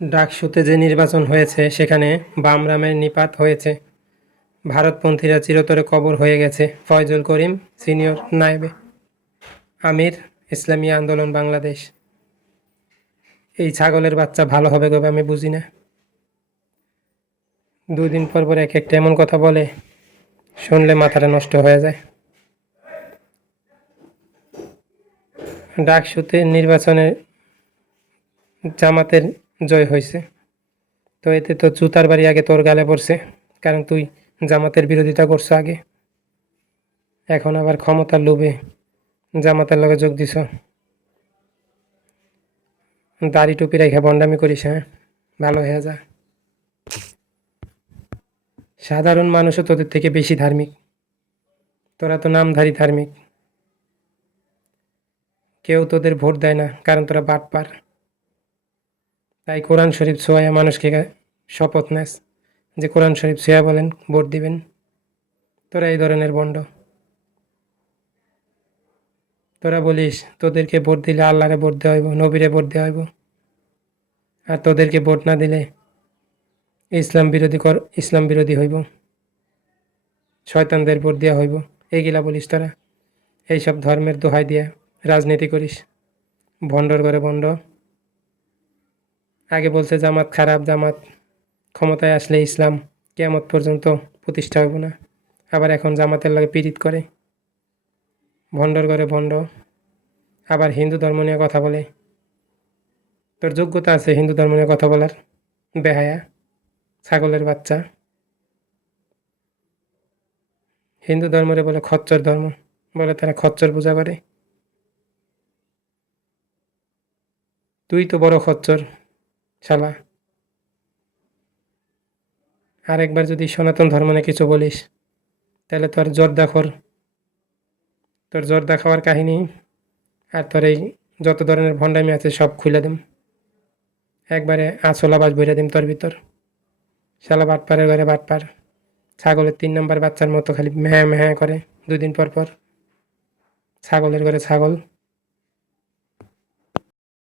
ডাকসুতে যে নির্বাচন হয়েছে সেখানে বামরামের নিপাত হয়েছে। ভারতপন্থীরা চিরতরে কবর হয়ে গেছে। ফয়জুল করিম সিনিয়র নায়েবে আমির, ইসলামী আন্দোলন বাংলাদেশ। এই ছাগলের বাচ্চা ভালো হবে কবে আমি বুঝি না। দুদিন পর পর এক একটা এমন কথা বলে, শুনলে মাথাটা নষ্ট হয়ে যায়। ডাকসুতে নির্বাচনে জামাতের জয় হয়েছে, তো এতে তো জুতার বাড়ি আগে তোর গালে পড়ছে, কারণ তুই জামাতের বিরোধিতা করছো আগে। এখন আবার ক্ষমতার লোভে জামাতের লগে যোগ দিছ। দাড়ি টুপি রেখে বন্ডামি করিস, হ্যাঁ? ভালো হয়ে যা। সাধারণ মানুষও তোদের থেকে বেশি ধার্মিক। তোরা তো নামধারী ধার্মিক। কেউ তোদের ভোট দেয় না, কারণ তোরা বাটপার। তাই কোরআন শরীফ ছোঁয়া মানুষকে শপথ নেস যে কোরআন শরীফ ছোঁয়া বলেন ভোট দিবেন। তোরা এই ধরনের বন্ড। তোরা বলিস তোদেরকে ভোট দিলে আল্লাহরে ভোট দেওয়া হইব, নবীরে ভোট দেওয়া হইব, আর তোদেরকে ভোট না দিলে ইসলাম বিরোধী হইব, শয়তানদের ভোট দেওয়া হইব। এইগুলা বলিস তোরা। এইসব ধর্মের দোহাই দিয়া রাজনীতি করিস। ভণ্ডর করে ভণ্ড। আগে বলছে জামাত খারাপ, জামাত ক্ষমতায় আসলে ইসলাম কিয়ামত পর্যন্ত প্রতিষ্ঠা হইব না। আবার এখন জামাতের লাগে পীড়িত করে। ভণ্ডর করে ভণ্ড। আবার হিন্দু ধর্ম নিয়ে কথা বলে। তোর যোগ্যতা আছে হিন্দু ধর্ম নিয়ে কথা বলার? বেহায়া ছাগলের বাচ্চা। হিন্দু ধর্মরে বলে খচ্চর ধর্ম, বলে তারা খচ্চর পূজা করে। তুই তো বড় খচ্চর শালা। আর একবার যদি সনাতন ধর্ম নিয়ে কিছু বলিস, তাহলে তোর জর্দা খাওয়ার কাহিনী আর তোর এই যত ধরনের ভণ্ডামি আছে সব খুলে দিম। একবারে আঁচলা বাস ভরে দিম তোর ভিতর। শালা বাটপারের ঘরে বাটপার। ছাগলের 3 নম্বর বাচ্চার মতো খালি ম্যাঁ ম্যাঁ করে 2 দিন পর পর। ছাগলের ঘরে ছাগল।